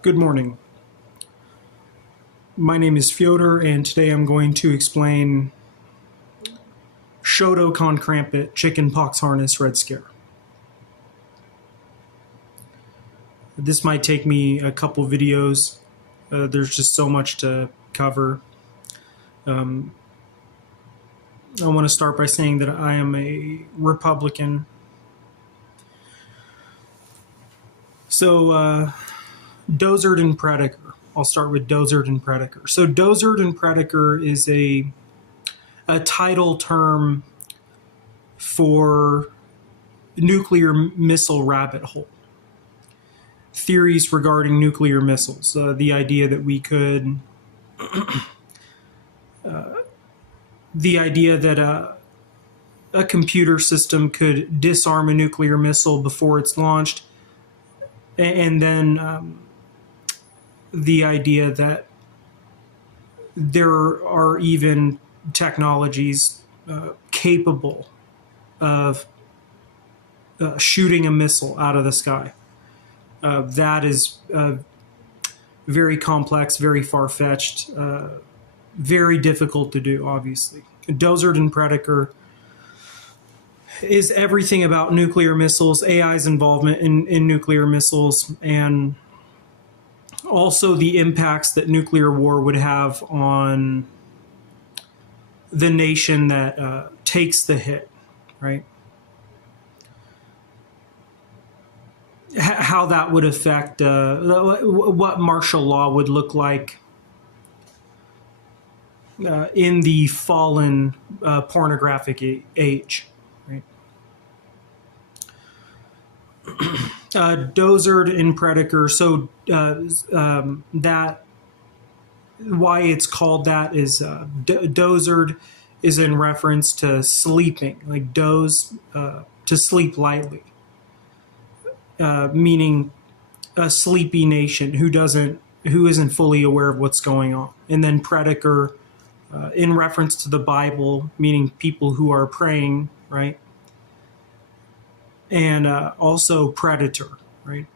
Good morning. My name is Feodor, and today I'm going to explain Shotokan Karambit chickenpox harness red scare. This might take me a couple videos. There's just so much to cover. I want to start by saying that I am a Republican. So, Dozard and Predator. I'll start with Dozard and Predator. So Dozard and Predator is a title term for nuclear missile rabbit hole. Theories regarding nuclear missiles. The idea that we could, the idea that a computer system could disarm a nuclear missile before it's launched, and then the idea that there are even technologies capable of shooting a missile out of the sky. That is very complex, very far-fetched, very difficult to do, obviously. Dozard and Predator is everything about nuclear missiles, AI's involvement in nuclear missiles, and also the impacts that nuclear war would have on the nation that takes the hit, right? How that would affect what martial law would look like in the fallen pornographic age, right? Dozard and Predator. So that why it's called that is Dozard is in reference to sleeping, like doze, to sleep lightly, meaning a sleepy nation who isn't fully aware of what's going on. And then Predator, in reference to the Bible, meaning people who are praying, right? And also predator, right?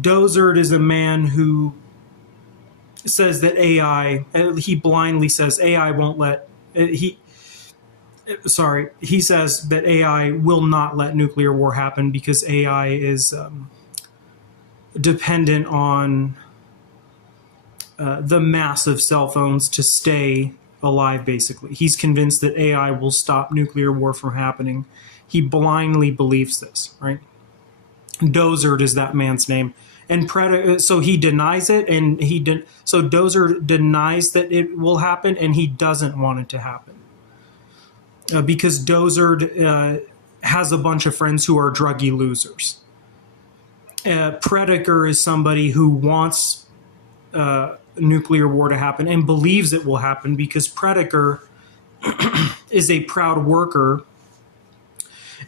Dozard is a man who says that he blindly says AI won't let, he says that AI will not let nuclear war happen because AI is dependent on the massive cell phones to stay alive, basically. He's convinced that AI will stop nuclear war from happening. He blindly believes this, right? Dozard is that man's name. And so he denies it, and so Dozard denies that it will happen, and he doesn't want it to happen. Because Dozard has a bunch of friends who are druggy losers. Predator is somebody who wants nuclear war to happen and believes it will happen because Predator is a proud worker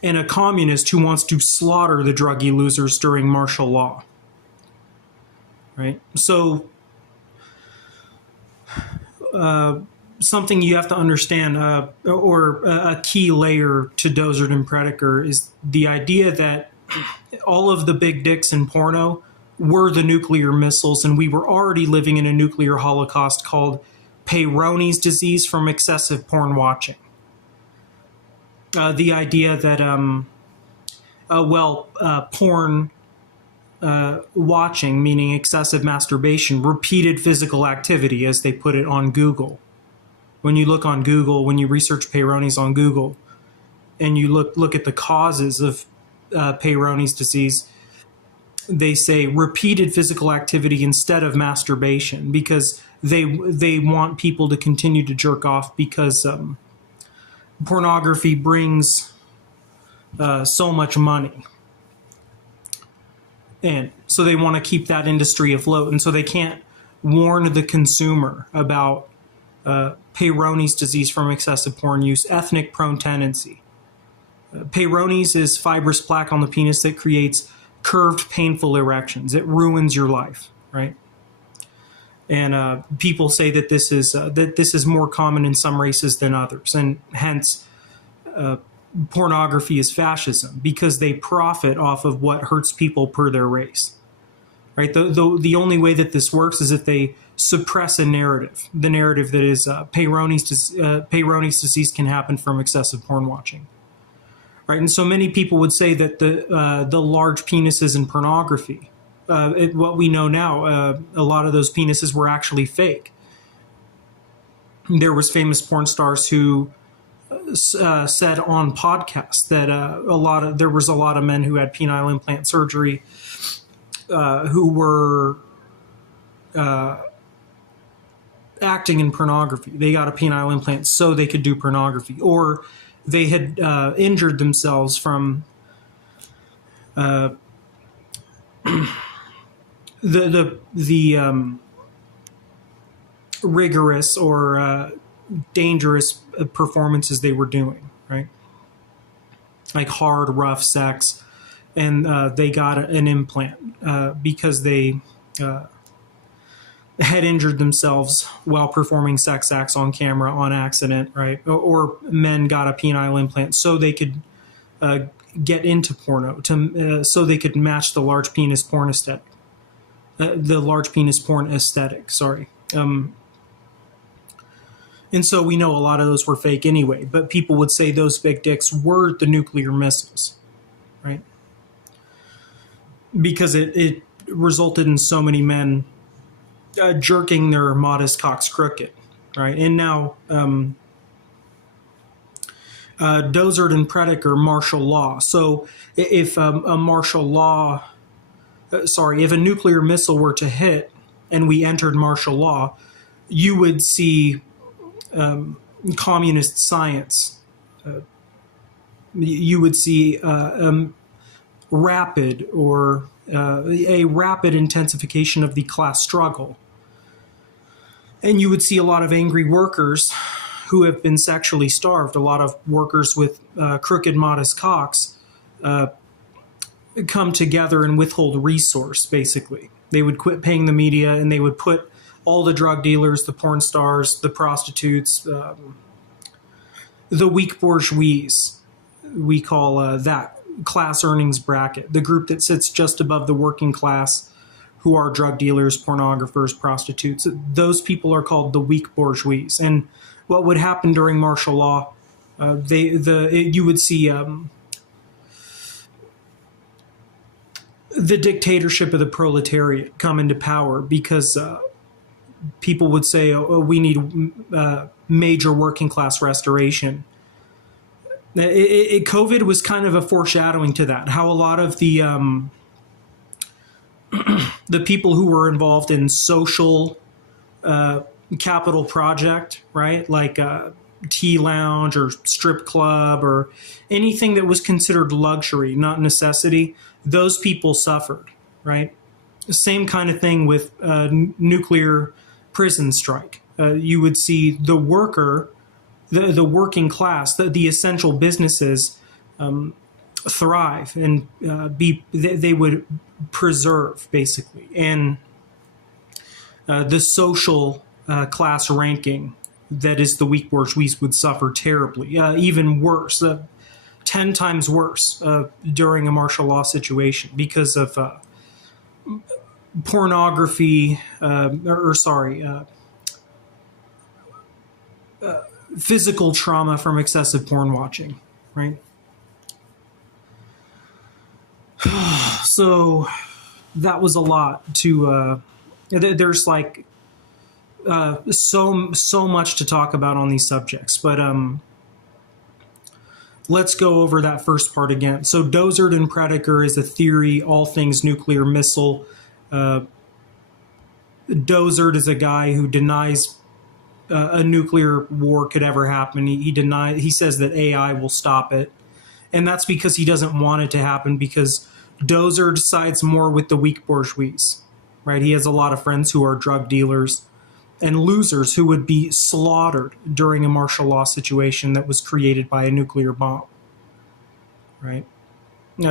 and a communist who wants to slaughter the druggy losers during martial law. Right? So something you have to understand, or a key layer to Dozard and Predator, is the idea that all of the big dicks in porno were the nuclear missiles, and we were already living in a nuclear holocaust called Peyronie's disease from excessive porn watching. The idea that, porn watching, meaning excessive masturbation, repeated physical activity, as they put it on Google. When you look on Google, when you research Peyronie's on Google, and you look at the causes of Peyronie's disease, they say repeated physical activity instead of masturbation because they want people to continue to jerk off because pornography brings so much money. And so they want to keep that industry afloat. And so they can't warn the consumer about Peyronie's disease from excessive porn use, ethnic prone tendency. Peyronie's is fibrous plaque on the penis that creates curved, painful erections. It ruins your life, right? And people say that this is more common in some races than others, and hence pornography is fascism, because they profit off of what hurts people per their race. Right? The only way that this works is if they suppress a narrative, the narrative that is Peyronie's disease can happen from excessive porn watching. Right? And so many people would say that the large penises in pornography, what we know now, a lot of those penises were actually fake. There was famous porn stars who said on podcasts that there was a lot of men who had penile implant surgery who were acting in pornography. They got a penile implant so they could do pornography, or they had injured themselves from the rigorous or dangerous performances they were doing, right? Like hard, rough sex, and they got an implant because they had injured themselves while performing sex acts on camera on accident, right? Or men got a penile implant so they could get into porno, so they could match the large penis porn aesthetic. The large penis porn aesthetic, sorry. And so we know a lot of those were fake anyway, but people would say those big dicks were the nuclear missiles, right? Because it resulted in so many men jerking their modest cocks crooked, right? And now Dozard and Predick are martial law. So if a nuclear missile were to hit and we entered martial law, you would see communist science. You would see rapid intensification of the class struggle. And you would see a lot of angry workers who have been sexually starved, a lot of workers with crooked, modest cocks, come together and withhold resource, basically. They would quit paying the media, and they would put all the drug dealers, the porn stars, the prostitutes, the weak bourgeois, we call that class earnings bracket, the group that sits just above the working class, who are drug dealers, pornographers, prostitutes. Those people are called the weak bourgeois. And what would happen during martial law, you would see the dictatorship of the proletariat come into power, because people would say, we need major working class restoration. COVID was kind of a foreshadowing to that, how a lot of the the people who were involved in social capital project, right, like tea lounge or strip club or anything that was considered luxury, not necessity, those people suffered, right? Same kind of thing with nuclear prison strike. You would see the worker, the working class, the essential businesses thrive and they would preserve, basically. And the social class ranking, that is the weak bourgeois, would suffer terribly, even worse, 10 times worse during a martial law situation, because of pornography, physical trauma from excessive porn watching, right? So that was a lot to, there's like so much to talk about on these subjects, but let's go over that first part again. So Dozard and Predick is a theory, all things nuclear missile. Dozard is a guy who denies a nuclear war could ever happen. He says that AI will stop it. And that's because he doesn't want it to happen, because Dozard sides more with the weak bourgeois, right? He has a lot of friends who are drug dealers and losers who would be slaughtered during a martial law situation that was created by a nuclear bomb, right?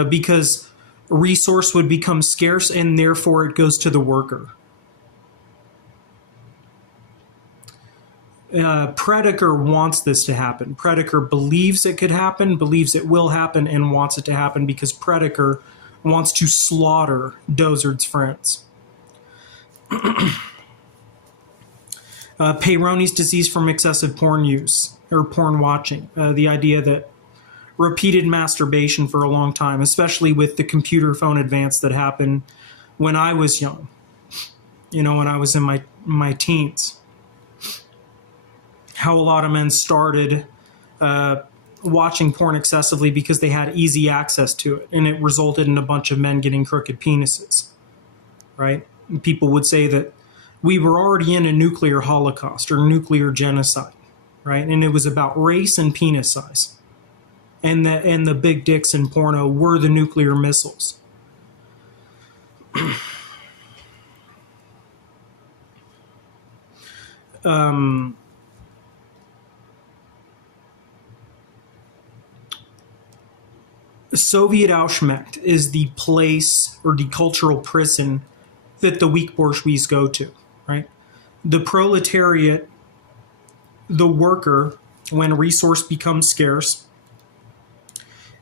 Because resource would become scarce, and therefore it goes to the worker. Predator wants this to happen. Predator believes it could happen, believes it will happen, and wants it to happen because Predator wants to slaughter Dozard's friends. Peyronie's disease from excessive porn use or porn watching. The idea that repeated masturbation for a long time, especially with the computer phone advance that happened when I was young, when I was in my teens. How a lot of men started watching porn excessively because they had easy access to it, and it resulted in a bunch of men getting crooked penises, right? And people would say that we were already in a nuclear holocaust or nuclear genocide, right? And it was about race and penis size. And the big dicks in porno were the nuclear missiles. Soviet Auschwitz is the place or the cultural prison that the weak bourgeois go to, right? The proletariat, the worker, when resource becomes scarce,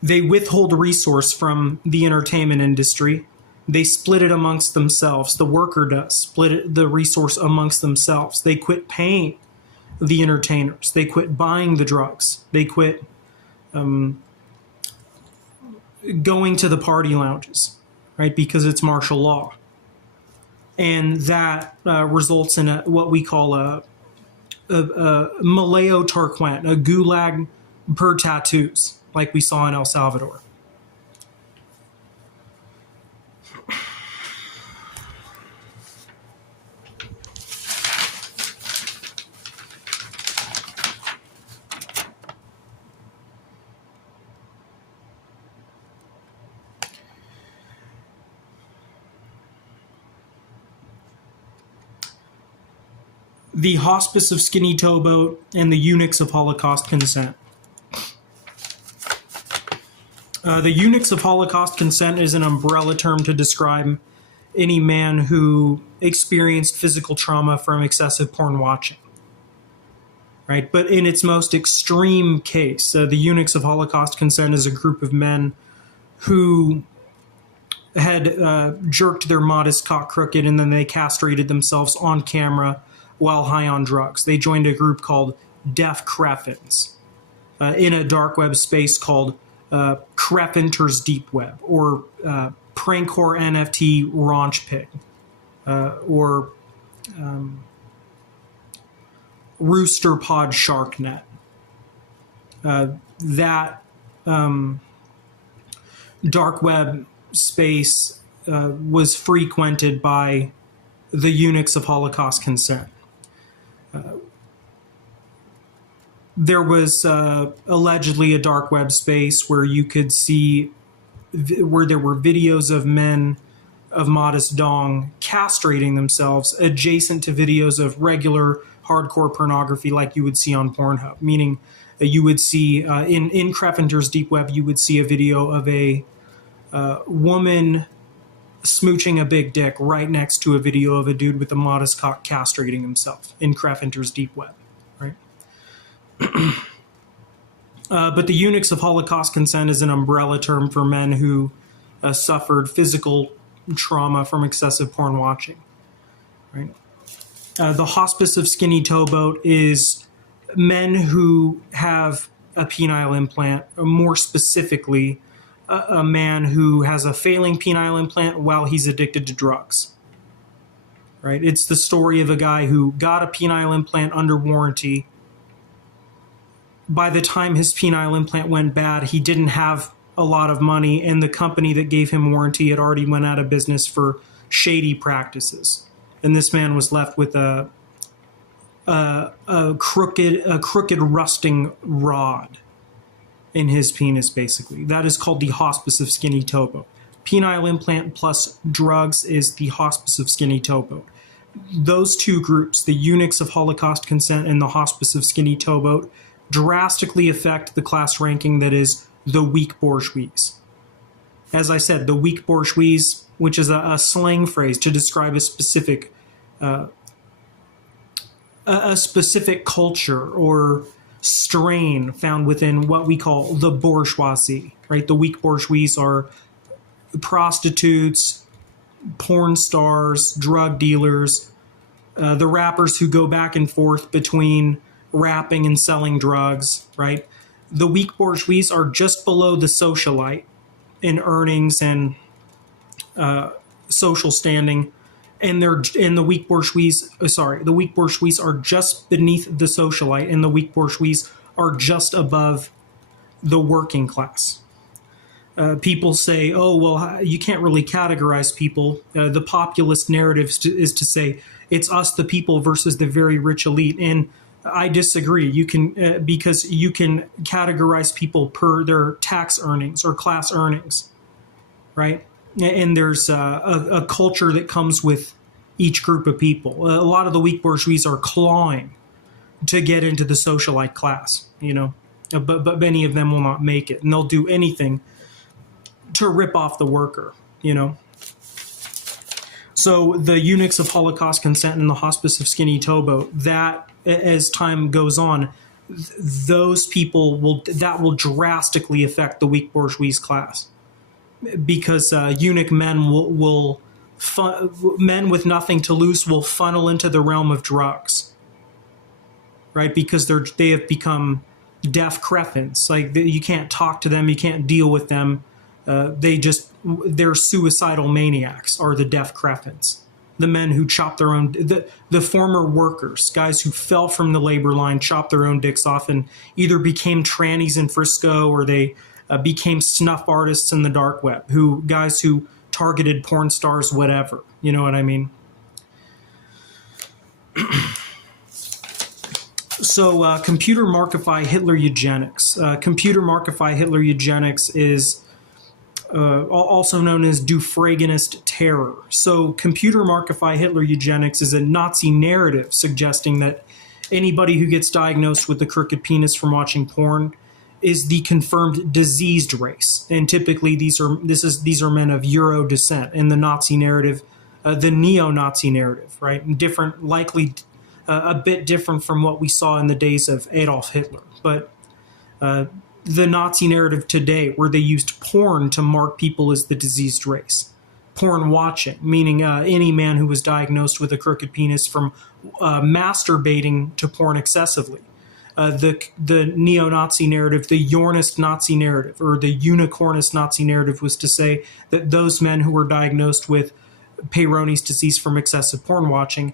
they withhold resource from the entertainment industry. They split it amongst themselves. The worker does split the resource amongst themselves. They quit paying the entertainers. They quit buying the drugs. They quit going to the party lounges, right? Because it's martial law. And that results in what we call a Malayo Tarquin, a gulag per tattoos, like we saw in El Salvador. The Hospice of Skinny Towboat and the Eunuchs of Holocaust Consent. The Eunuchs of Holocaust Consent is an umbrella term to describe any man who experienced physical trauma from excessive porn watching. Right? But in its most extreme case, the Eunuchs of Holocaust Consent is a group of men who had jerked their modest cock crooked and then they castrated themselves on camera while high on drugs. They joined a group called Deaf Creffins in a dark web space called Creffinter's Deep Web, or Prankcore NFT Raunch Pig, or Rooster Pod Sharknet. That dark web space was frequented by the Eunuchs of Holocaust Consent. There was allegedly a dark web space where you could see, where there were videos of men of modest dong castrating themselves adjacent to videos of regular hardcore pornography like you would see on Pornhub. Meaning you would see, in Creffinter's Deep Web, you would see a video of a woman smooching a big dick right next to a video of a dude with a modest cock castrating himself in Creffinter's Deep Web, right? But the Eunuchs of Holocaust Consent is an umbrella term for men who suffered physical trauma from excessive porn watching, right? The Hospice of Skinny Towboat is men who have a penile implant, or more specifically, a man who has a failing penile implant while he's addicted to drugs, right? It's the story of a guy who got a penile implant under warranty. By the time his penile implant went bad, he didn't have a lot of money, and the company that gave him warranty had already went out of business for shady practices. And this man was left with a crooked rusting rod in his penis, basically. That is called the Hospice of Skinny Towboat. Penile implant plus drugs is the Hospice of Skinny Towboat. Those two groups, the Eunuchs of Holocaust Consent and the Hospice of Skinny Towboat, drastically affect the class ranking that is the weak bourgeois. As I said, the weak bourgeois, which is a slang phrase to describe a specific a specific culture or strain found within what we call the bourgeoisie, right? The weak bourgeois are prostitutes, porn stars, drug dealers, the rappers who go back and forth between rapping and selling drugs, right? The weak bourgeois are just below the socialite in earnings and social standing, and the weak bourgeois. The weak bourgeois are just beneath the socialite, and the weak bourgeois are just above the working class. People say, "Oh, well, you can't really categorize people." The populist narrative is to say it's us, the people, versus the very rich elite, and I disagree. You can because you can categorize people per their tax earnings or class earnings, right? And there's a culture that comes with each group of people. A lot of the weak bourgeois are clawing to get into the socialite class, but many of them will not make it, and they'll do anything to rip off the worker, So the eunuchs of Holocaust consent and the hospice of skinny towboat, that as time goes on, those people will drastically affect the weak bourgeois class, because eunuch men men with nothing to lose will funnel into the realm of drugs, right? Because they have become deaf creffins. Like, you can't talk to them, you can't deal with them. They're suicidal maniacs are the deaf creffins. The men who chop their own, the former workers, guys who fell from the labor line, chopped their own dicks off and either became trannies in Frisco or they became snuff artists in the dark web, guys who targeted porn stars, whatever. You know what I mean? So computer markify Hitler eugenics. Computer markify Hitler eugenics is also known as Dufraganist terror. So computer markify Hitler eugenics is a Nazi narrative suggesting that anybody who gets diagnosed with the crooked penis from watching porn is the confirmed diseased race. And typically these are men of Euro descent in the Nazi narrative, the neo-Nazi narrative, right? Different, likely a bit different from what we saw in the days of Adolf Hitler. But the Nazi narrative today, where they used porn to mark people as the diseased race. Porn watching, meaning any man who was diagnosed with a crooked penis from masturbating to porn excessively. The neo-Nazi narrative, the Yornist Nazi narrative, or the unicornist Nazi narrative was to say that those men who were diagnosed with Peyronie's disease from excessive porn watching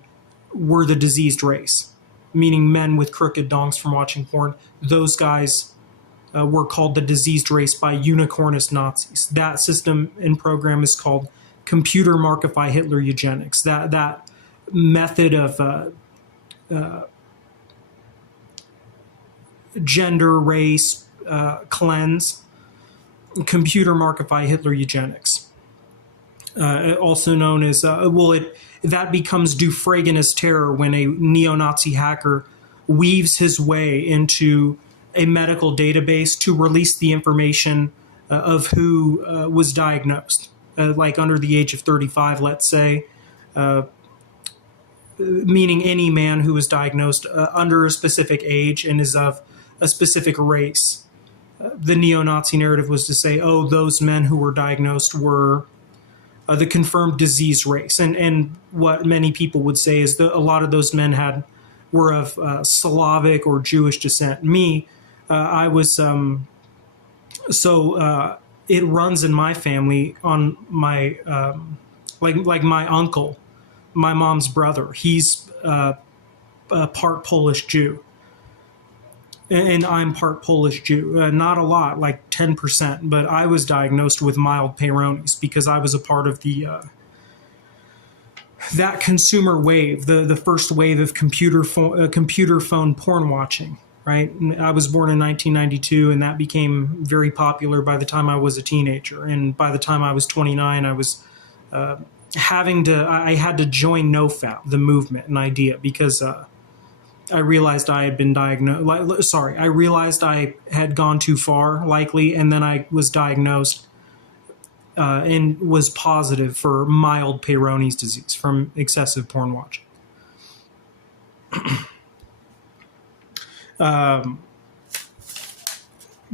were the diseased race, meaning men with crooked dongs from watching porn. Those guys were called the diseased race by unicornist Nazis. That system and program is called computer markify Hitler eugenics. That method of gender, race, cleanse, computer markify Hitler eugenics. Also known as, that becomes Dufraganist terror when a neo-Nazi hacker weaves his way into a medical database to release the information of who was diagnosed, like under the age of 35, let's say, meaning any man who was diagnosed under a specific age and is of a specific race. The neo-Nazi narrative was to say, oh, those men who were diagnosed were the confirmed disease race. And what many people would say is that a lot of those men were of Slavic or Jewish descent. Me, I was, it runs in my family on my, like my uncle, my mom's brother. He's a part Polish Jew. And I'm part Polish Jew. Not a lot, like 10%, but I was diagnosed with mild Peyronie's because I was a part of the that consumer wave, the first wave of computer phone porn watching, right? I was born in 1992, and that became very popular by the time I was a teenager. And by the time I was 29, I was I had to join NoFap, the movement and idea, because I realized I had been diagnosed. I realized I had gone too far, likely, and then I was diagnosed and was positive for mild Peyronie's disease from excessive porn watching.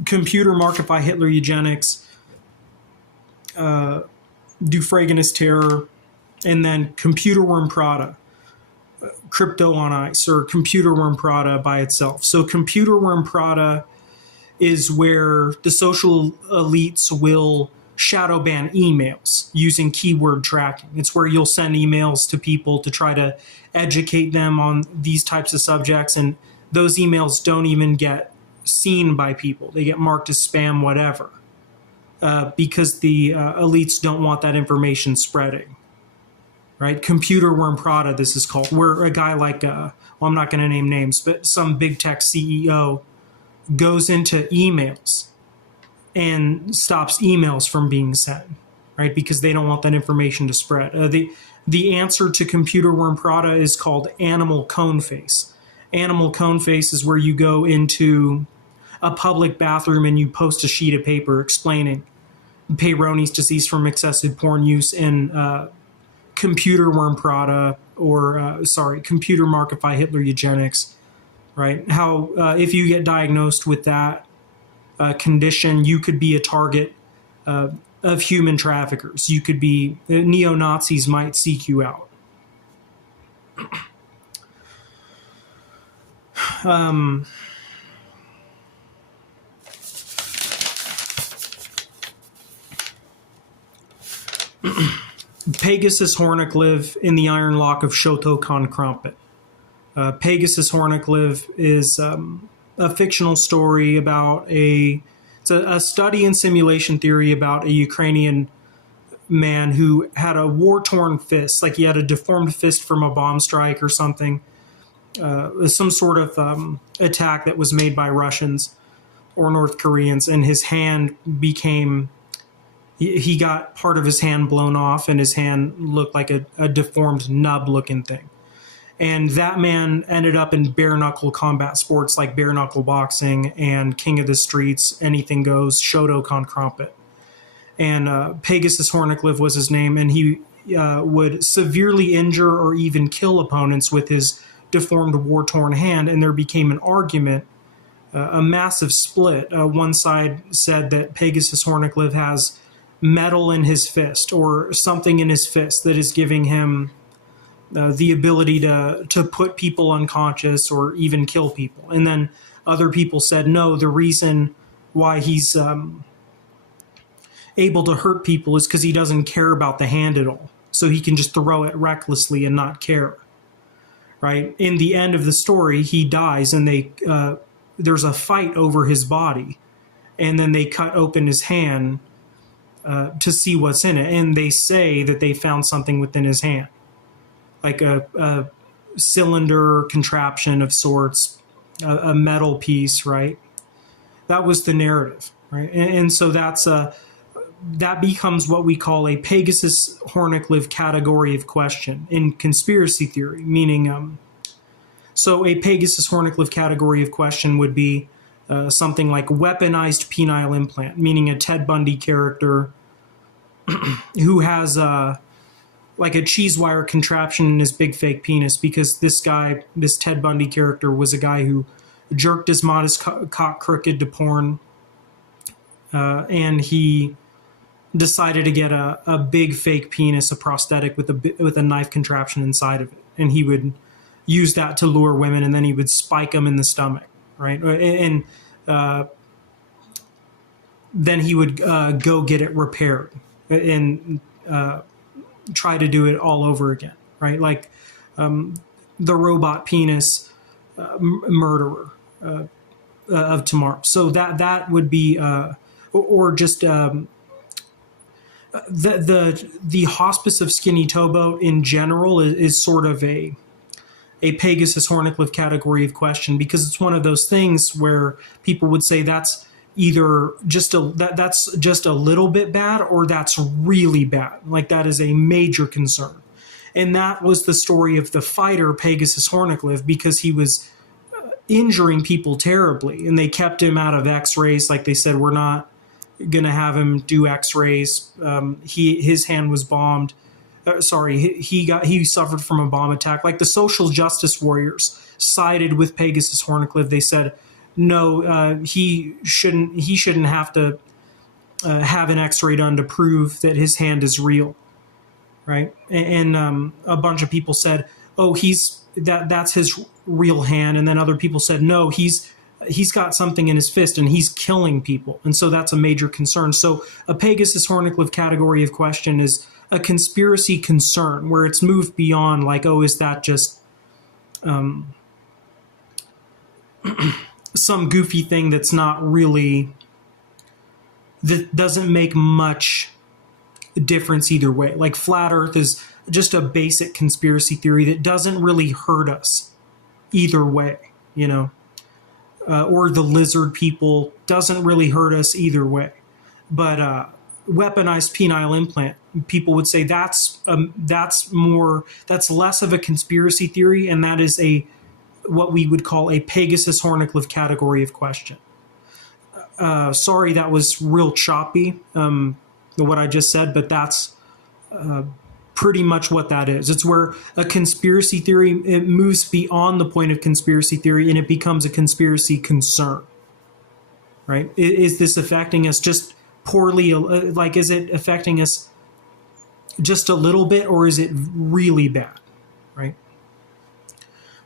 Computer Markify Hitler Eugenics, Dufraganist Terror, and then Computer Worm Prada, Crypto on Ice, or Computer Worm Prada by itself. So Computer Worm Prada is where the social elites will shadow ban emails using keyword tracking. It's where you'll send emails to people to try to educate them on these types of subjects, and those emails don't even get seen by people. They get marked as spam, whatever, because the elites don't want that information spreading. Right? Computer Worm Prada, this is called, where a guy like, well, I'm not going to name names, but some big tech CEO goes into emails and stops emails from being sent, right? Because they don't want that information to spread. The answer to Computer Worm Prada is called Animal Cone Face. Animal Cone Face is where you go into a public bathroom and you post a sheet of paper explaining Peyronie's disease from excessive porn use in Computer Worm Prada, or Computer Markify Hitler Eugenics, right? How if you get diagnosed with that condition, you could be a target of human traffickers. You could be, neo-Nazis might seek you out. Pegasus Hornicliff in the Iron Lock of Shotokan Karambit. Pegasus Hornicliff is a fictional story about it's a study in simulation theory about a Ukrainian man who had a war-torn fist, like he had a deformed fist from a bomb strike or something, some sort of attack that was made by Russians or North Koreans, and his hand became... He got part of his hand blown off, and his hand looked like a deformed nub-looking thing. And that man ended up in bare-knuckle combat sports like bare-knuckle boxing and King of the Streets, Anything Goes, Shotokan Karambit. And Pegasus Hornicliff was his name, and he would severely injure or even kill opponents with his deformed, war-torn hand, and there became an argument, a massive split. One side said that Pegasus Hornicliff has metal in his fist or something in his fist that is giving him the ability to put people unconscious or even kill people. And then other people said, no, the reason why he's able to hurt people is because he doesn't care about the hand at all. So he can just throw it recklessly and not care. Right? In the end of the story, he dies, and there's a fight over his body. And then they cut open his hand to see what's in it. And they say that they found something within his hand, like a cylinder contraption of sorts, a metal piece, right? That was the narrative, right? And so that becomes what we call a Pegasus Hornicliff category of question in conspiracy theory, meaning, so a Pegasus Hornicliff category of question would be something like weaponized penile implant, meaning a Ted Bundy character who has like a cheese wire contraption in his big fake penis, because this Ted Bundy character was a guy who jerked his modest cock crooked to porn, and he decided to get a big fake penis, a prosthetic with a knife contraption inside of it, and he would use that to lure women, and then he would spike them in the stomach, right? And then he would go get it repaired and try to do it all over again, right? Like the robot penis murderer of tomorrow. So that would be, or just the hospice of Skinny Towboat in general is sort of a Pegasus Hornicliff category of question, because it's one of those things where people would say that's either that's just a little bit bad, or that's really bad. Like, that is a major concern. And that was the story of the fighter Pegasus Hornicliff, because he was injuring people terribly, and they kept him out of x-rays. Like they said, we're not going to have him do x-rays. His hand was bombed. he suffered from a bomb attack. Like the social justice warriors sided with Pegasus Horncliffe. They said, no, he shouldn't have to have an X-ray done to prove that his hand is real, right? And a bunch of people said, oh, that's his real hand, and then other people said, no, he's got something in his fist and he's killing people, and so that's a major concern. So a Pegasus Horncliffe category of question is a conspiracy concern where it's moved beyond like, oh, is that just some goofy thing that's not really, that doesn't make much difference either way. Like flat Earth is just a basic conspiracy theory that doesn't really hurt us either way, you know. Or the lizard people doesn't really hurt us either way. But weaponized penile implant, people would say that's less of a conspiracy theory, and that is what we would call a Pegasus Horncliffe category of question. Sorry, that was real choppy, what I just said, but that's pretty much what that is. It's where a conspiracy theory, it moves beyond the point of conspiracy theory and it becomes a conspiracy concern, right? Is this affecting us just poorly? Like, is it affecting us just a little bit, or is it really bad, right?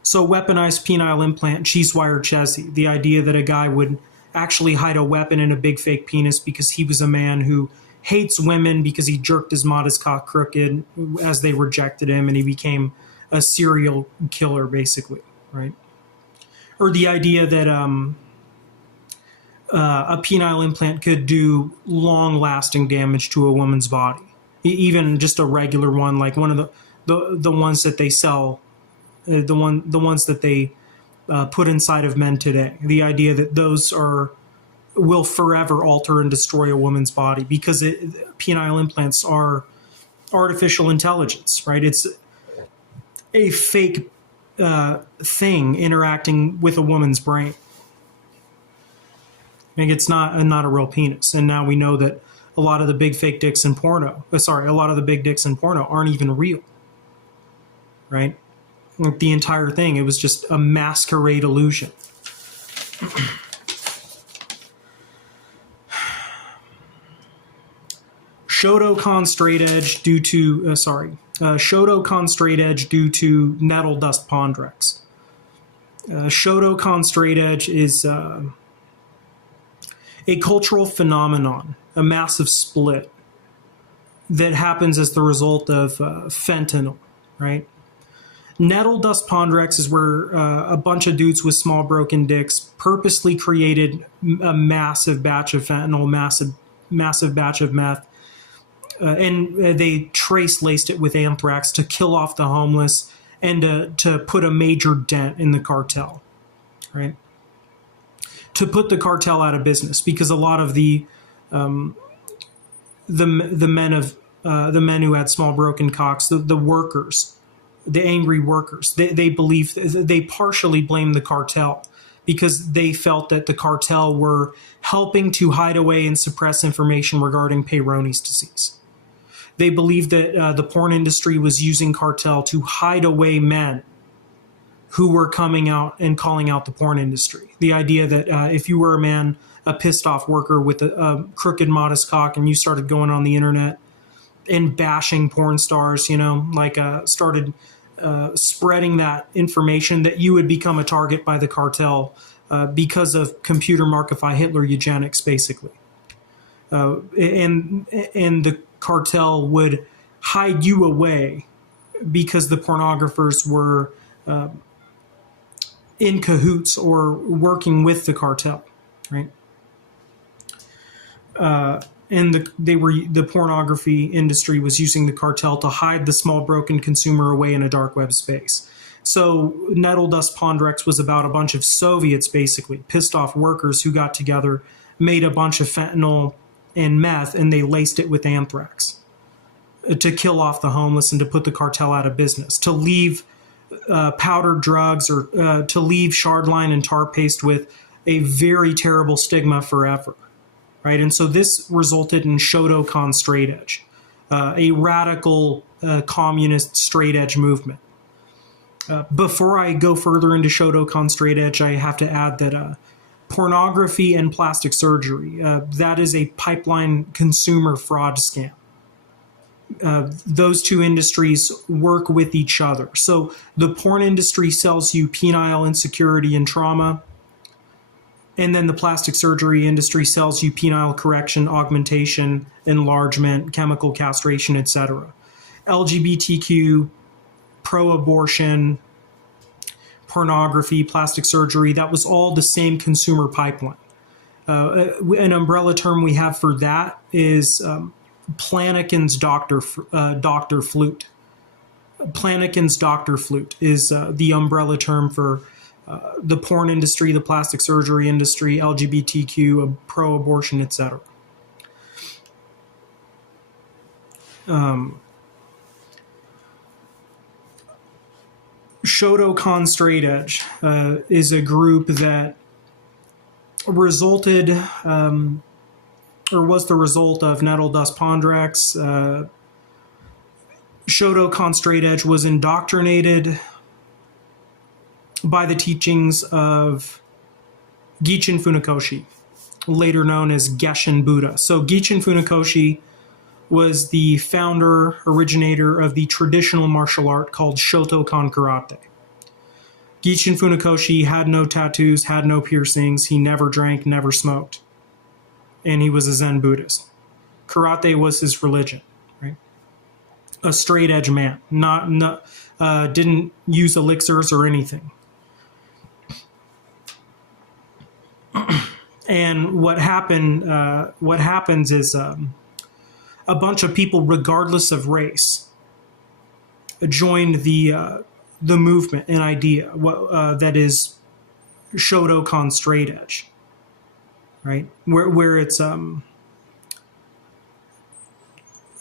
So weaponized penile implant, cheese-wire Chessie, the idea that a guy would actually hide a weapon in a big fake penis because he was a man who hates women because he jerked his modest cock crooked as they rejected him, and he became a serial killer, basically, right? Or the idea that a penile implant could do long-lasting damage to a woman's body, even just a regular one, like one of the ones that they sell, the ones that they put inside of men today. The idea that those will forever alter and destroy a woman's body because penile implants are artificial intelligence, right? It's a fake thing interacting with a woman's brain. Like it's not a real penis. And now we know that a lot of the big fake dicks in porno, a lot of the big dicks in porno aren't even real, right? Like the entire thing, it was just a masquerade illusion. Shotokan straight edge due to Shotokan straight edge due to nettle dust pondrex. Shotokan straight edge is a cultural phenomenon, a massive split that happens as the result of fentanyl, right? Nettle dust pondrex is where a bunch of dudes with small broken dicks purposely created a massive batch of fentanyl, massive batch of meth, and they laced it with anthrax to kill off the homeless and to put a major dent in the cartel, right? To put the cartel out of business, because a lot of the men who had small broken cocks, the workers, the angry workers, they partially blamed the cartel because they felt that the cartel were helping to hide away and suppress information regarding Peyronie's disease. They believed that the porn industry was using cartel to hide away men who were coming out and calling out the porn industry. The idea that if you were a man, a pissed off worker with a crooked modest cock, and you started going on the internet and bashing porn stars, started spreading that information, that you would become a target by the cartel because of computer Markify Hitler eugenics, basically. And the cartel would hide you away because the pornographers were in cahoots or working with the cartel, right? And the pornography industry was using the cartel to hide the small broken consumer away in a dark web space. So Nettle Dust Pondrex was about a bunch of Soviets, basically, pissed off workers who got together, made a bunch of fentanyl and meth, and they laced it with anthrax to kill off the homeless and to put the cartel out of business, to leave powdered drugs or to leave shardline and tar paste with a very terrible stigma forever, right? And so this resulted in Shotokan straight edge, a radical communist straight edge movement. Before I go further into Shotokan straight edge, I have to add that pornography and plastic surgery, that is a pipeline consumer fraud scam. Those two industries work with each other. So the porn industry sells you penile insecurity and trauma, and then the plastic surgery industry sells you penile correction, augmentation, enlargement, chemical castration, etc. LGBTQ, pro-abortion, pornography, plastic surgery, that was all the same consumer pipeline. An umbrella term we have for that is Planikin's Dr. Flute. Planikin's Dr. Flute is the umbrella term for the porn industry, the plastic surgery industry, LGBTQ, pro-abortion, etc. Shotokan Straight Edge is a group that resulted, or was the result of Nettle Dust Pondrex. Shotokan Straight Edge was indoctrinated by the teachings of Gichin Funakoshi, later known as Geshin Buddha. So Gichin Funakoshi was the founder, originator of the traditional martial art called Shotokan Karate. Gichin Funakoshi had no tattoos, had no piercings, he never drank, never smoked, and he was a Zen Buddhist. Karate was his religion, right? A straight edge man, didn't use elixirs or anything. And what happens is a bunch of people, regardless of race, joined the movement and idea that is Shotokan straight edge, right? Where it's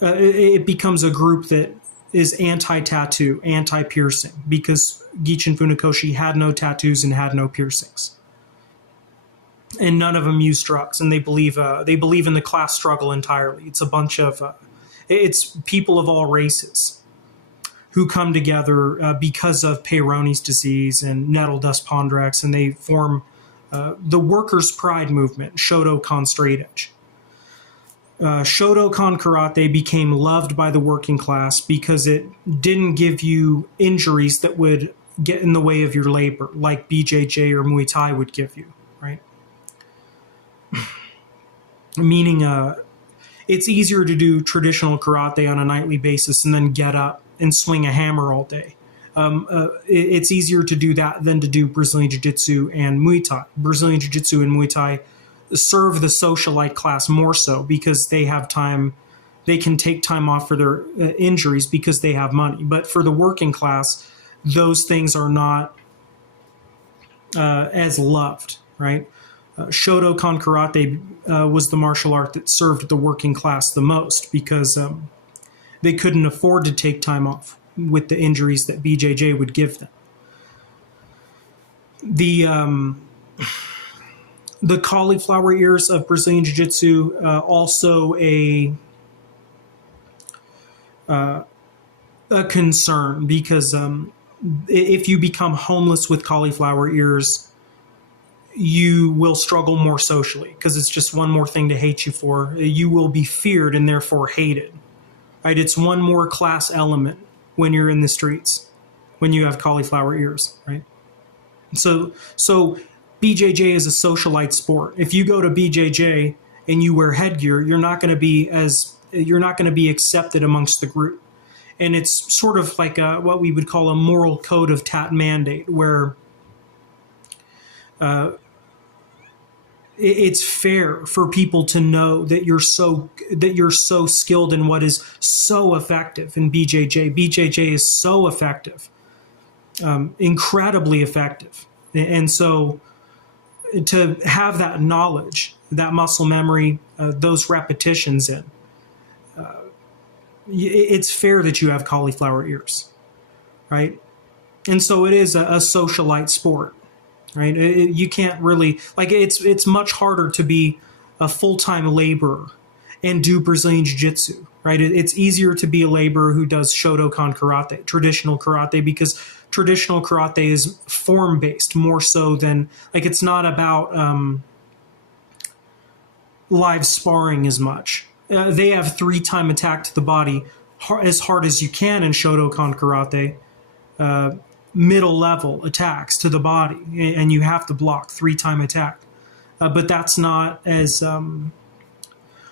it becomes a group that is anti-tattoo, anti-piercing, because Gichin Funakoshi had no tattoos and had no piercings. And none of them use drugs, and they believe in the class struggle entirely. It's a bunch of it's people of all races who come together because of Peyronie's disease and Nettle Dust Pondrex, and they form the Workers' Pride movement, Shotokan Straight Edge. Shotokan Karate became loved by the working class because it didn't give you injuries that would get in the way of your labor, like BJJ or Muay Thai would give you, right? Meaning it's easier to do traditional karate on a nightly basis and then get up and swing a hammer all day. It's easier to do that than to do Brazilian Jiu-Jitsu and Muay Thai. Brazilian Jiu-Jitsu and Muay Thai serve the socialite class more so because they have time, they can take time off for their injuries because they have money. But for the working class, those things are not as loved, right? Shotokan Karate was the martial art that served the working class the most because they couldn't afford to take time off with the injuries that BJJ would give them. The cauliflower ears of Brazilian Jiu-Jitsu, also a concern because if you become homeless with cauliflower ears, you will struggle more socially because it's just one more thing to hate you for. You will be feared and therefore hated, right? It's one more class element when you're in the streets, when you have cauliflower ears, right? So BJJ is a socialite sport. If you go to BJJ and you wear headgear, you're not going to be accepted amongst the group. And it's sort of like what we would call a moral code of tat mandate, where it's fair for people to know that you're so skilled in what is so effective in BJJ. BJJ is so effective, incredibly effective, and so to have that knowledge, that muscle memory, those repetitions in, it's fair that you have cauliflower ears, right? And so it is a socialite sport. Right, you can't really it's much harder to be a full-time laborer and do Brazilian Jiu-Jitsu, right? It's easier to be a laborer who does Shotokan karate, traditional karate, because traditional karate is form-based more so than, like, it's not about live sparring as much. They have 3-time attack to the body, as hard as you can in Shotokan karate, middle level attacks to the body, and you have to block 3-time attack. But that's not as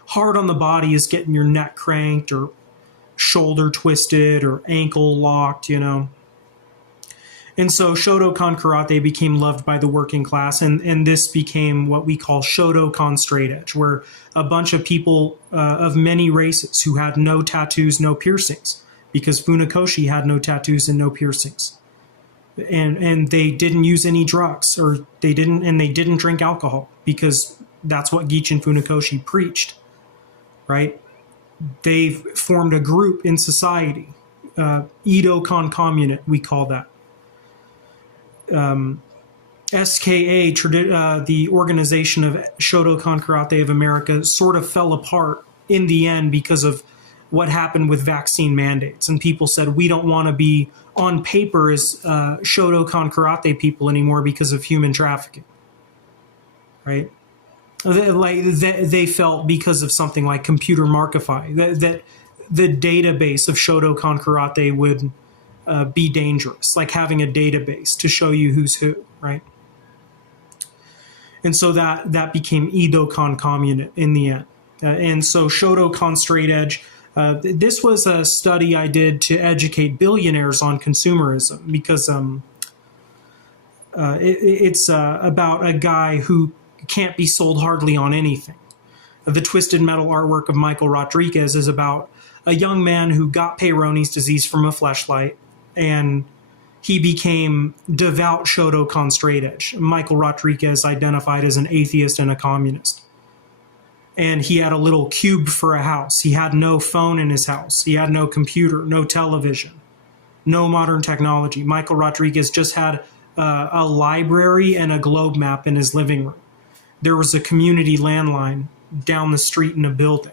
hard on the body as getting your neck cranked or shoulder twisted or ankle locked, you know. And so Shotokan karate became loved by the working class, and this became what we call Shotokan straight edge, where a bunch of people of many races who had no tattoos, no piercings, because Funakoshi had no tattoos and no piercings. And they didn't use any drugs, or they didn't drink alcohol, because that's what Gichin Funakoshi preached, right? They've formed a group in society, Edo-kan community, we call that. SKA, the Organization of Shotokan Karate of America, sort of fell apart in the end because of what happened with vaccine mandates. And people said, we don't want to be on paper as Shotokan Karate people anymore because of human trafficking, right? They felt, because of something like Computer Markify, that the database of Shotokan Karate would be dangerous, like having a database to show you who's who, right? And so that became Edo-kan community in the end. And so Shotokan straight edge, this was a study I did to educate billionaires on consumerism, because it's about a guy who can't be sold hardly on anything. The Twisted Metal artwork of Michael Rodriguez is about a young man who got Peyronie's disease from a fleshlight, and he became devout Shotokan straight edge. Michael Rodriguez identified as an atheist and a communist. And he had a little cube for a house. He had no phone in his house. He had no computer, no television, no modern technology. Michael Rodriguez just had a library and a globe map in his living room. There was a community landline down the street in a building.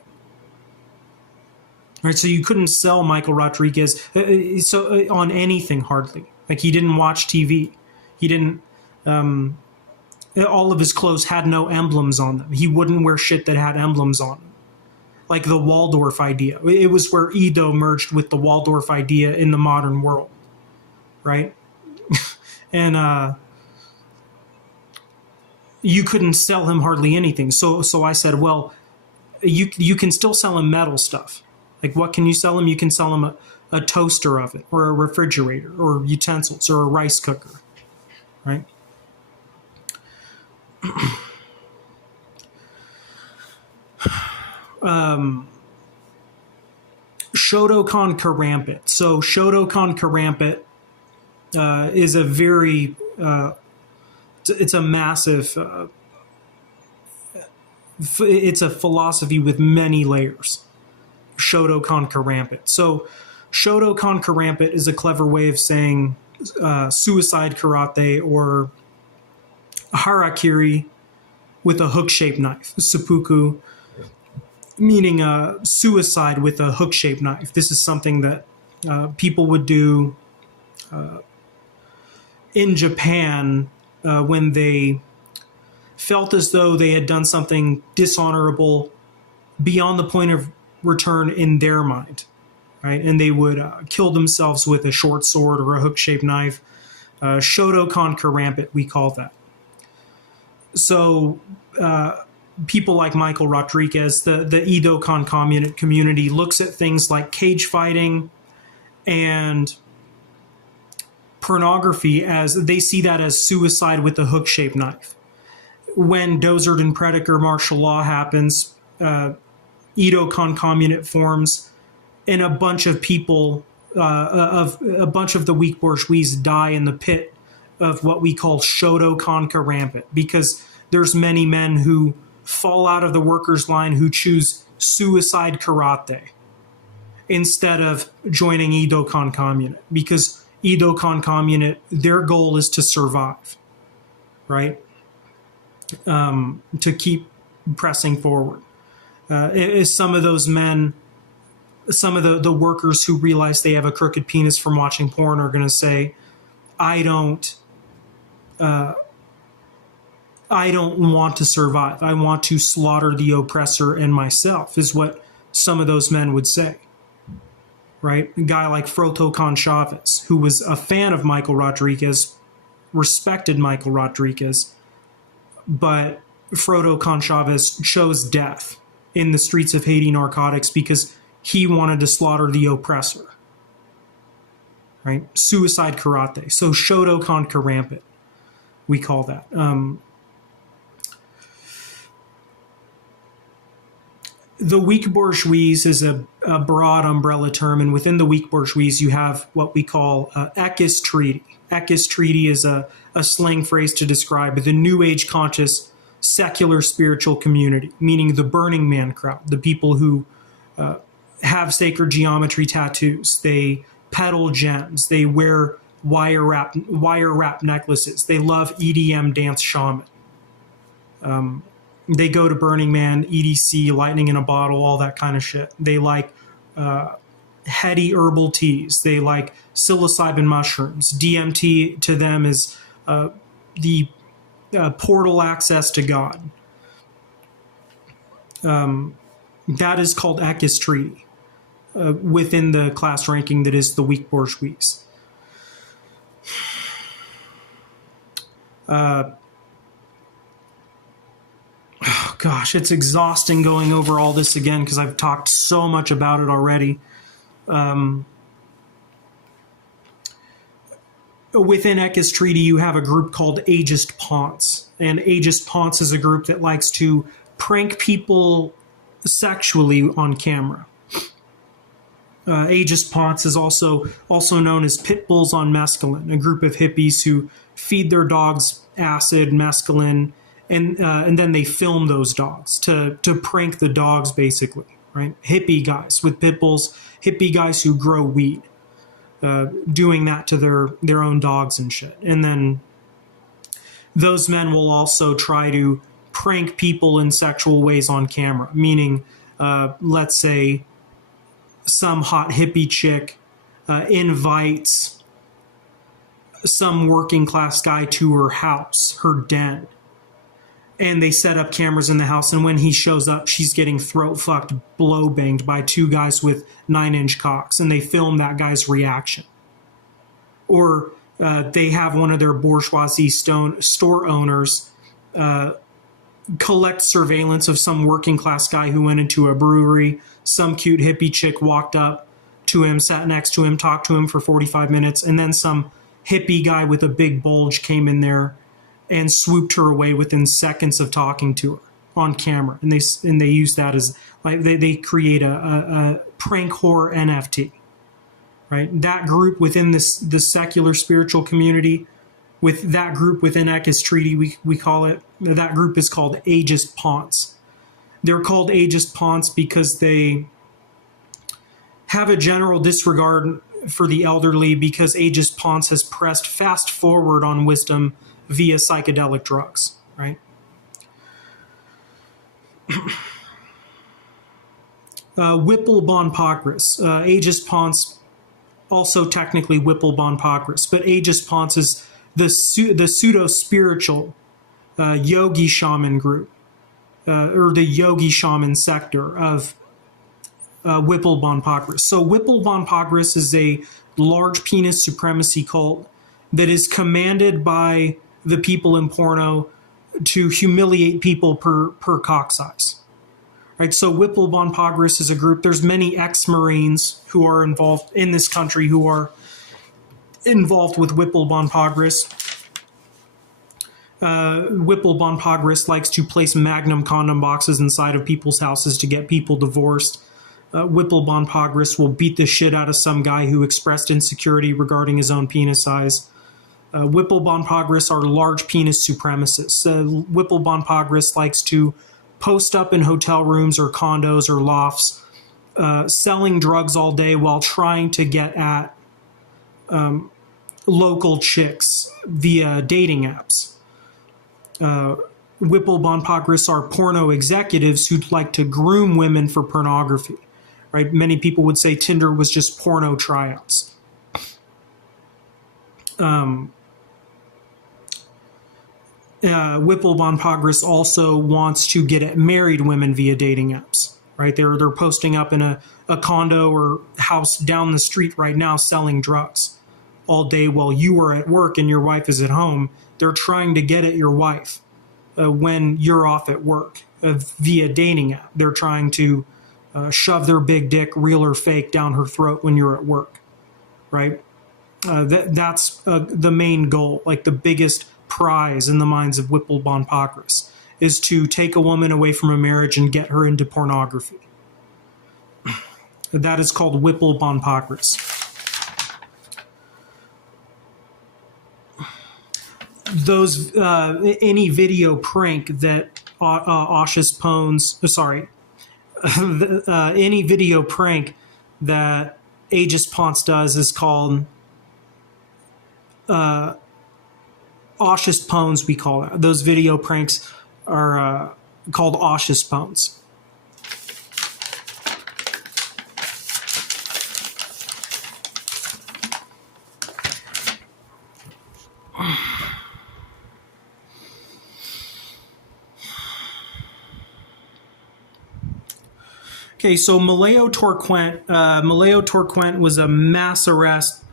Right, so you couldn't sell Michael Rodriguez on anything hardly. Like, he didn't watch TV. He didn't. All of his clothes had no emblems on them. He wouldn't wear shit that had emblems on them. Like the Waldorf idea. It was where Edo merged with the Waldorf idea in the modern world, right? And you couldn't sell him hardly anything. So I said, well, you can still sell him metal stuff. Like, what can you sell him? You can sell him a toaster oven, or a refrigerator, or utensils, or a rice cooker, right? Shotokan Karambit. So Shotokan Karambit is a very, it's a massive, it's a philosophy with many layers. Shotokan Karambit. So Shotokan Karambit is a clever way of saying suicide karate, or harakiri with a hook-shaped knife. Seppuku, meaning suicide with a hook-shaped knife. This is something that people would do in Japan when they felt as though they had done something dishonorable beyond the point of return in their mind, right? And they would kill themselves with a short sword or a hook-shaped knife. Shotokan Karambit, we call that. So people like Michael Rodriguez, the Edo-kan community looks at things like cage fighting and pornography as, they see that as suicide with a hook-shaped knife. When Dozard and Predator martial law happens, Edo-kan community forms, and a bunch of people, a bunch of the weak bourgeois die in the pit of what we call Shotokan Karambit, because there's many men who fall out of the workers' line who choose suicide karate instead of joining Edo-kan community, because Edo-kan community, their goal is to survive, right? To keep pressing forward. Is some of those men, some of the workers who realize they have a crooked penis from watching porn are going to say, I don't want to survive. I want to slaughter the oppressor and myself, is what some of those men would say. Right? A guy like Shotokan Chavez, who was a fan of Michael Rodriguez, respected Michael Rodriguez, but Shotokan Chavez chose death in the streets of Haiti narcotics because he wanted to slaughter the oppressor. Right? Suicide karate. So Shotokan Karambit, we call that. The weak bourgeoisie is a broad umbrella term, and within the weak bourgeoisie, you have what we call Ekis Treaty. Ekis Treaty is a slang phrase to describe the New Age conscious, secular spiritual community, meaning the Burning Man crowd, the people who have sacred geometry tattoos, they peddle gems, they wear wire wrap necklaces, they love EDM dance shaman. They go to Burning Man, EDC, lightning in a bottle, all that kind of shit. They like heady herbal teas. They like psilocybin mushrooms. DMT to them is the portal access to God. That is called Ekis Treaty within the class ranking that is the weak bourgeoisie. Oh gosh, it's exhausting going over all this again because I've talked so much about it already. Within Ekis Treaty, you have a group called Ageist Ponce. And Ageist Ponce is a group that likes to prank people sexually on camera. Ageist Ponce is also known as pit bulls on mescaline, a group of hippies who feed their dogs acid, mescaline, and then they film those dogs to prank the dogs, basically, right? Hippie guys with pit bulls, hippie guys who grow weed, doing that to their own dogs and shit. And then those men will also try to prank people in sexual ways on camera, meaning, let's say, some hot hippie chick invites some working class guy to her house, her den, and they set up cameras in the house, and when he shows up, she's getting throat fucked, blow banged by two guys with 9-inch cocks, and they film that guy's reaction. Or they have one of their bourgeoisie store owners collect surveillance of some working class guy who went into a brewery. Some cute hippie chick walked up to him, sat next to him, talked to him for 45 minutes, and then some hippie guy with a big bulge came in there and swooped her away within seconds of talking to her on camera. And they use that as, like, they create a prank horror NFT, right? That group within the secular spiritual community, with that group within Ekis Treaty, we call it, that group is called Ageist Ponce. They're called Ageist Ponce because they have a general disregard for the elderly, because Ageist Ponce has pressed fast forward on wisdom via psychedelic drugs, right? Whipple Bonpocris. Ageist Ponce, also technically Whipple Bonpocris, but Ageist Ponce is the pseudo-spiritual yogi shaman group, or the yogi shaman sector of Whipple Bonpocris. So Whipple Bonpocris is a large penis supremacy cult that is commanded by the people in porno to humiliate people per cock size. Right? So Whipple Bonpocris is a group. There's many ex-Marines who are involved in this country who are involved with Whipple Bonpocris. Whipple Bonpocris likes to place Magnum condom boxes inside of people's houses to get people divorced. Whipple Bonpocris will beat the shit out of some guy who expressed insecurity regarding his own penis size. Whipple Bonpocris are large penis supremacists. Whipple Bonpocris likes to post up in hotel rooms or condos or lofts, selling drugs all day while trying to get at local chicks via dating apps. Whipple Bon Pogris are porno executives who'd like to groom women for pornography, right? Many people would say Tinder was just porno tryouts. Whipple Bon Pogris also wants to get at married women via dating apps, right? They're posting up in a condo or house down the street right now selling drugs all day while you are at work and your wife is at home. They're trying to get at your wife when you're off at work via dating app. They're trying to shove their big dick, real or fake, down her throat when you're at work, right? That's the main goal, like the biggest prize in the minds of Whipple Bon Pogris, is to take a woman away from a marriage and get her into pornography. That is called Whipple Bon Pogris. Those any video prank that any video prank that Aegis Ponce does is called Auschwitz Pones, we call it. Those video pranks are called Auschwitz Pones. Okay, so Maleo Torquent was a mass arrest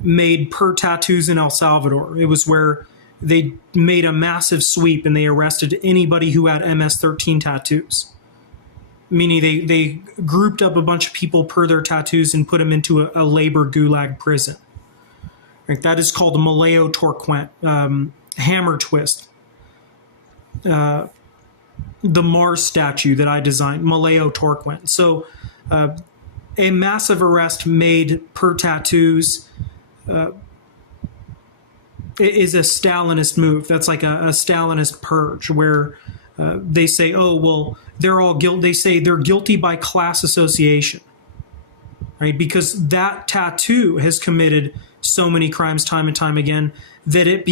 made per tattoos in El Salvador. It was where they made a massive sweep and they arrested anybody who had MS-13 tattoos. Meaning they grouped up a bunch of people per their tattoos and put them into a labor gulag prison. Right, that is called Maleo Torquent. Hammer twist. The Mars statue that I designed, Maleo Torquent. So a massive arrest made per tattoos is a Stalinist move. That's like a Stalinist purge where they say, oh, well, they're all guilty. They say they're guilty by class association, right? Because that tattoo has committed so many crimes time and time again that it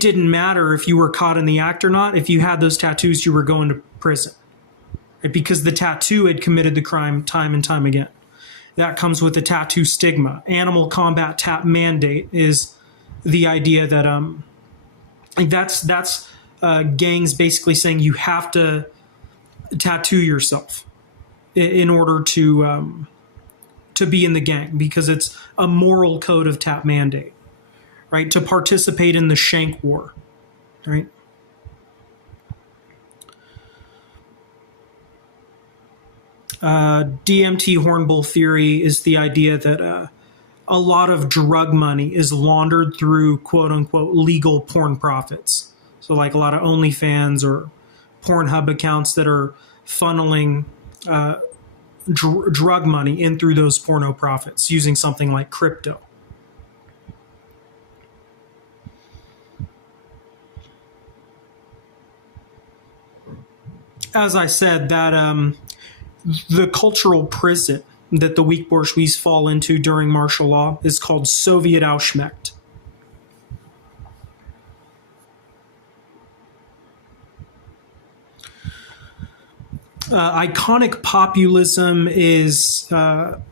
didn't matter if you were caught in the act or not. If you had those tattoos, you were going to prison, right? Because the tattoo had committed the crime time and time again. That comes with the tattoo stigma. Animal combat tat mandate is the idea that that's gangs basically saying you have to tattoo yourself in order to be in the gang, because it's a moral code of tat mandate. Right, to participate in the Shank War, right? DMT Hornbull theory is the idea that a lot of drug money is laundered through quote-unquote legal porn profits. So like a lot of OnlyFans or Pornhub accounts that are funneling drug money in through those porno profits using something like crypto. As I said, that the cultural prison that the weak bourgeois fall into during martial law is called Soviet Auschwitz. Iconic populism is, or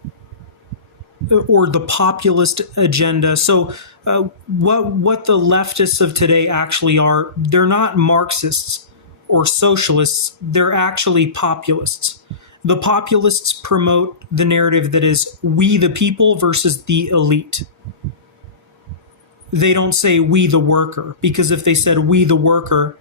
the populist agenda. So what the leftists of today actually are, they're not Marxists or socialists, they're actually populists. The populists promote the narrative that is we the people versus the elite. They don't say we the worker, because if they said we the worker,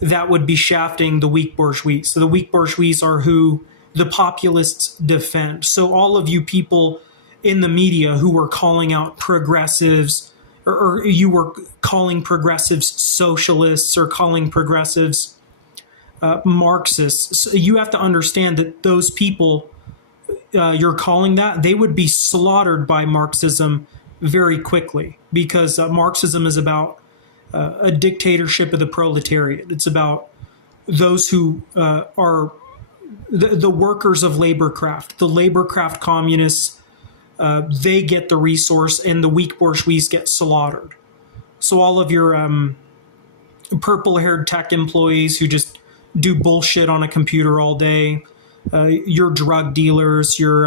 that would be shafting the weak bourgeois. So the weak bourgeois are who the populists defend. So all of you people in the media who were calling out progressives, or you were calling progressives socialists or calling progressives Marxists, so you have to understand that those people you're calling that, they would be slaughtered by Marxism very quickly, because Marxism is about a dictatorship of the proletariat. It's about those who are the workers of labor craft. The labor craft communists, they get the resource, and the weak bourgeois get slaughtered. So all of your purple-haired tech employees who just do bullshit on a computer all day, your drug dealers, your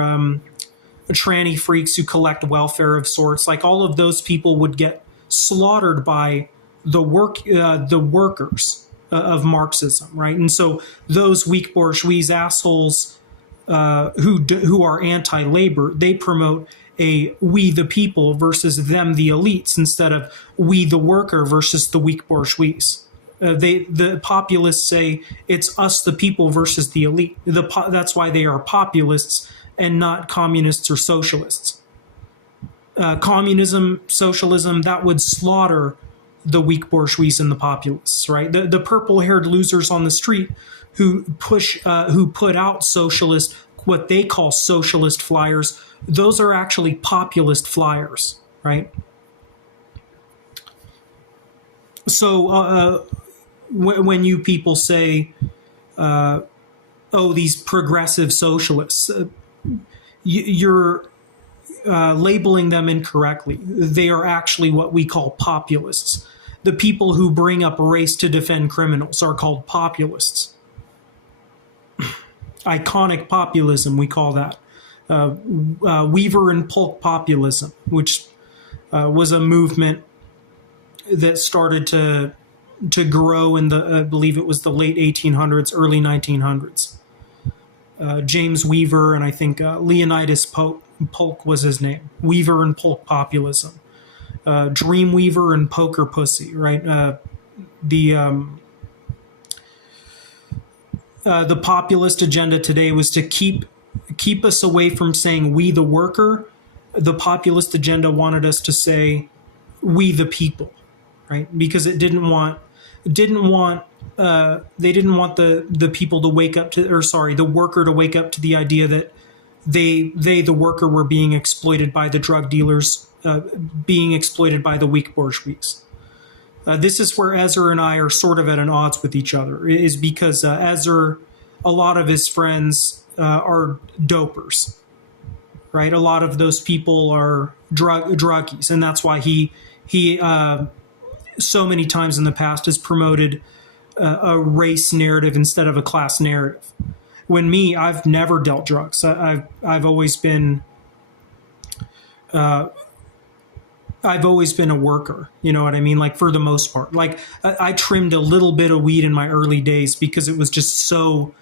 tranny freaks who collect welfare of sorts, like all of those people would get slaughtered by the workers of Marxism, right? And so those weak bourgeois assholes who are anti-labor, they promote a we the people versus them the elites instead of we the worker versus the weak bourgeois. The populists say it's us the people versus the elite. That's why they are populists and not communists or socialists. Communism, socialism, that would slaughter the weak bourgeois and the populists, right? The purple-haired losers on the street who put out socialist, what they call socialist flyers, those are actually populist flyers, right? So when you people say, oh, these progressive socialists, you're labeling them incorrectly. They are actually what we call populists. The people who bring up race to defend criminals are called populists. Iconic populism, we call that. Weaver and Polk populism, which was a movement that started to grow in the, I believe it was the late 1800s, early 1900s. James Weaver and I think Leonidas Polk was his name. Weaver and Polk populism. Dreamweaver and Poker Pussy, right? The populist agenda today was to keep us away from saying we the worker. The populist agenda wanted us to say we the people, right? Because it didn't want they didn't want the people to wake up to, or sorry, the worker to wake up to the idea that they the worker were being exploited by the drug dealers, being exploited by the weak bourgeois. This is where Ezra and I are sort of at an odds with each other, is because Ezra, a lot of his friends are dopers, right? A lot of those people are druggies, and that's why he so many times in the past has promoted a race narrative instead of a class narrative. When me, I've never dealt drugs. I've always been a worker. You know what I mean? Like, for the most part, like I trimmed a little bit of weed in my early days because it was just so.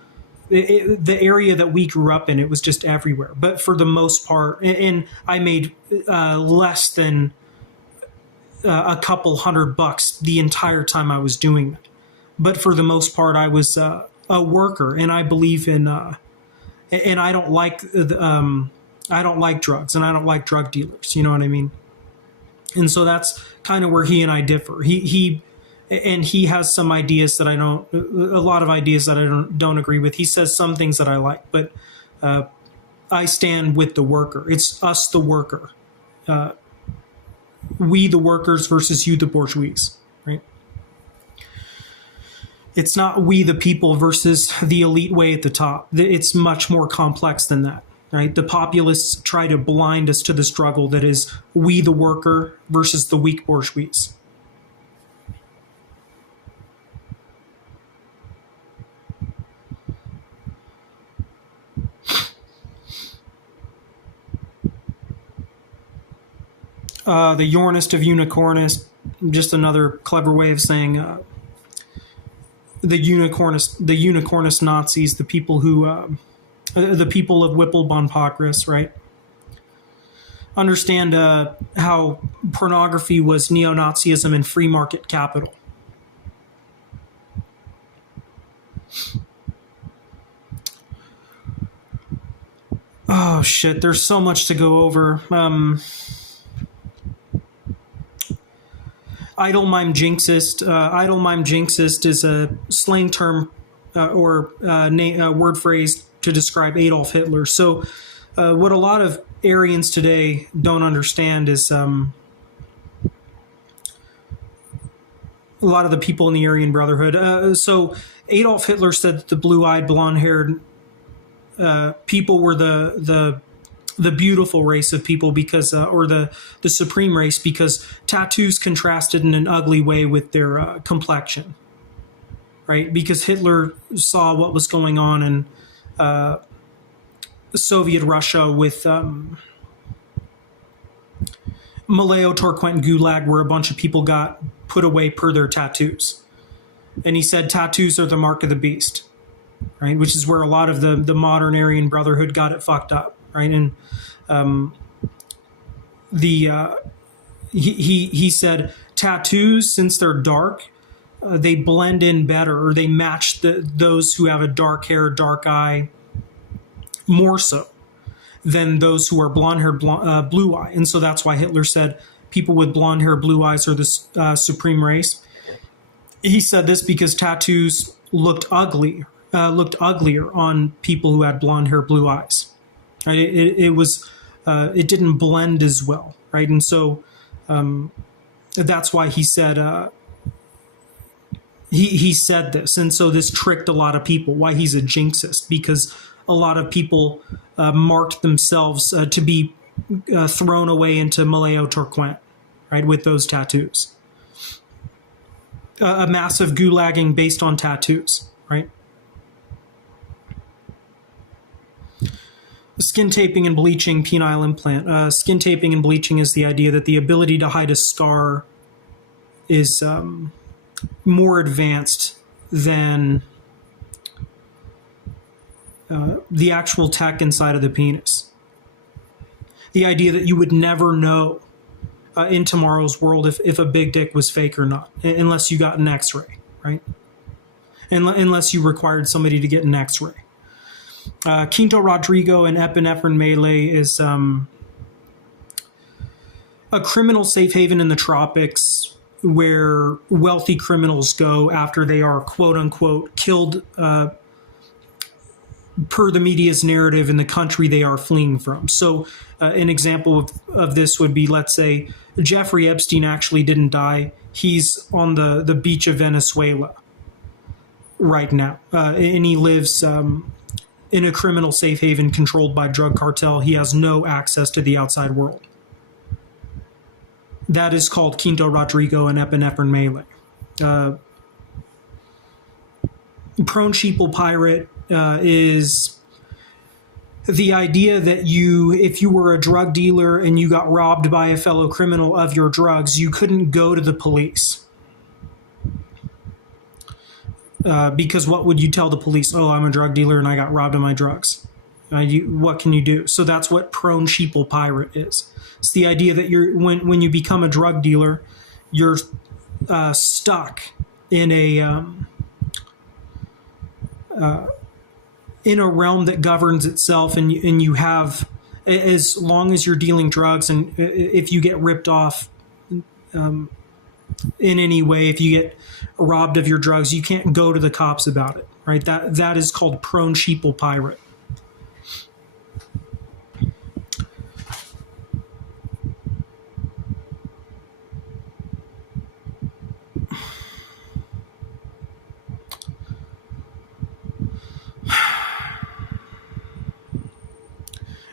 The area that we grew up in, it was just everywhere. But for the most part, and I made less than a couple $100 the entire time I was doing that. But for the most part, I was a worker, and I believe in. And I don't like drugs, and I don't like drug dealers. You know what I mean? And so that's kind of where he and I differ. He has some ideas that I don't, a lot of ideas that I don't agree with. He says some things that I like, but I stand with the worker. It's us, the worker. We, the workers, versus you, the bourgeois, right? It's not we, the people, versus the elite way at the top. It's much more complex than that. Right? The populists try to blind us to the struggle that is we the worker versus the weak bourgeois. The Yornist of Unicornist, just another clever way of saying the unicornist Nazis, the people who the people of Whipple Bon Pocris, right? Understand how pornography was neo-Nazism and free market capital. Oh shit, there's so much to go over. Idle mime jinxist. Idle mime jinxist is a slang term or word phrase to describe Adolf Hitler. So what a lot of Aryans today don't understand is a lot of the people in the Aryan Brotherhood. So Adolf Hitler said that the blue-eyed, blonde-haired people were the the beautiful race of people because, or the supreme race, because tattoos contrasted in an ugly way with their complexion, right? Because Hitler saw what was going on in Soviet Russia with Malayo-Torquent Gulag, where a bunch of people got put away per their tattoos. And he said tattoos are the mark of the beast, right? Which is where a lot of the modern Aryan Brotherhood got it fucked up, right? And he said tattoos, since they're dark, they blend in better, or they match those who have a dark hair, dark eye more so than those who are blonde hair, blue eye. And so that's why Hitler said people with blonde hair, blue eyes are the supreme race. He said this because tattoos looked uglier on people who had blonde hair, blue eyes. Right? It didn't blend as well, right? And so that's why he said he said this, and so this tricked a lot of people. Why he's a jinxist, because a lot of people marked themselves to be thrown away into Malayo-Torquent, right, with those tattoos. A massive gulagging based on tattoos, right? Skin taping and bleaching, penile implant. Skin taping and bleaching is the idea that the ability to hide a scar is more advanced than the actual tech inside of the penis. The idea that you would never know in tomorrow's world if a big dick was fake or not, unless you got an x-ray, right? Unless you required somebody to get an x-ray. Quinto Rodrigo and epinephrine melee is a criminal safe haven in the tropics where wealthy criminals go after they are quote-unquote killed per the media's narrative in the country they are fleeing from. So an example of this would be, let's say, Jeffrey Epstein actually didn't die. He's on the beach of Venezuela right now, and he lives in a criminal safe haven controlled by drug cartel. He has no access to the outside world. That is called Quinto Rodrigo and epinephrine melee. Prone sheeple pirate is the idea that if you were a drug dealer and you got robbed by a fellow criminal of your drugs, you couldn't go to the police. Because what would you tell the police? Oh, I'm a drug dealer and I got robbed of my drugs. What can you do? So that's what prone sheeple pirate is. It's the idea that when you become a drug dealer, you're stuck in a realm that governs itself, and you have, as long as you're dealing drugs, and if you get ripped off in any way, if you get robbed of your drugs, you can't go to the cops about it, right? That is called prone sheeple pirate.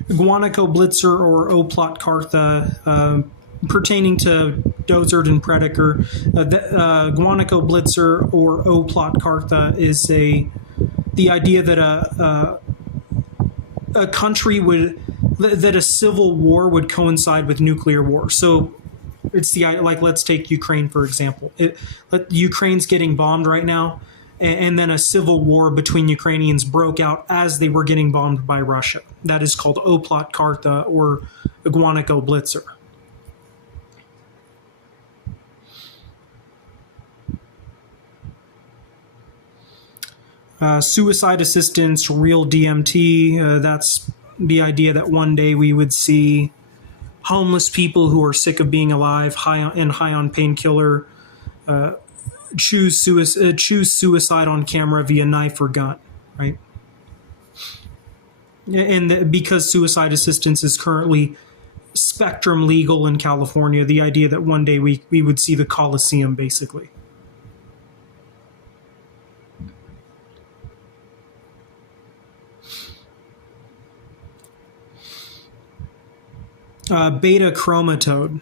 Guanaco Blitzer or Oplot Cartha, pertaining to Dozard and Predator. Guanaco Blitzer or Oplot Cartha is the idea that a country that a civil war would coincide with nuclear war. So it's let's take Ukraine, for example. Ukraine's getting bombed right now, and then a civil war between Ukrainians broke out as they were getting bombed by Russia. That is called Oplot Cartha or Guanaco Blitzer. Suicide assistance, real DMT, that's the idea that one day we would see homeless people who are sick of being alive, high on painkiller, choose suicide on camera via knife or gun, right? And because suicide assistance is currently spectrum legal in California, the idea that one day we would see the Coliseum, basically. Beta chromatode.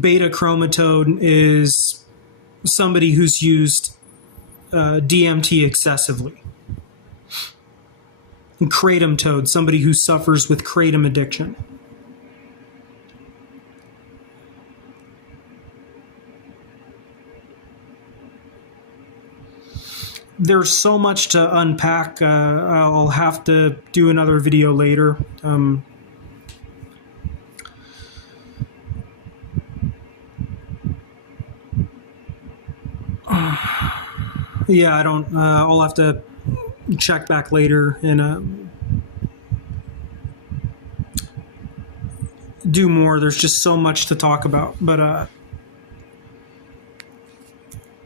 Beta chromatode is somebody who's used DMT excessively. And kratom toad, somebody who suffers with kratom addiction. There's so much to unpack. I'll have to do another video later. Yeah, I don't. I'll have to check back later and do more. There's just so much to talk about. But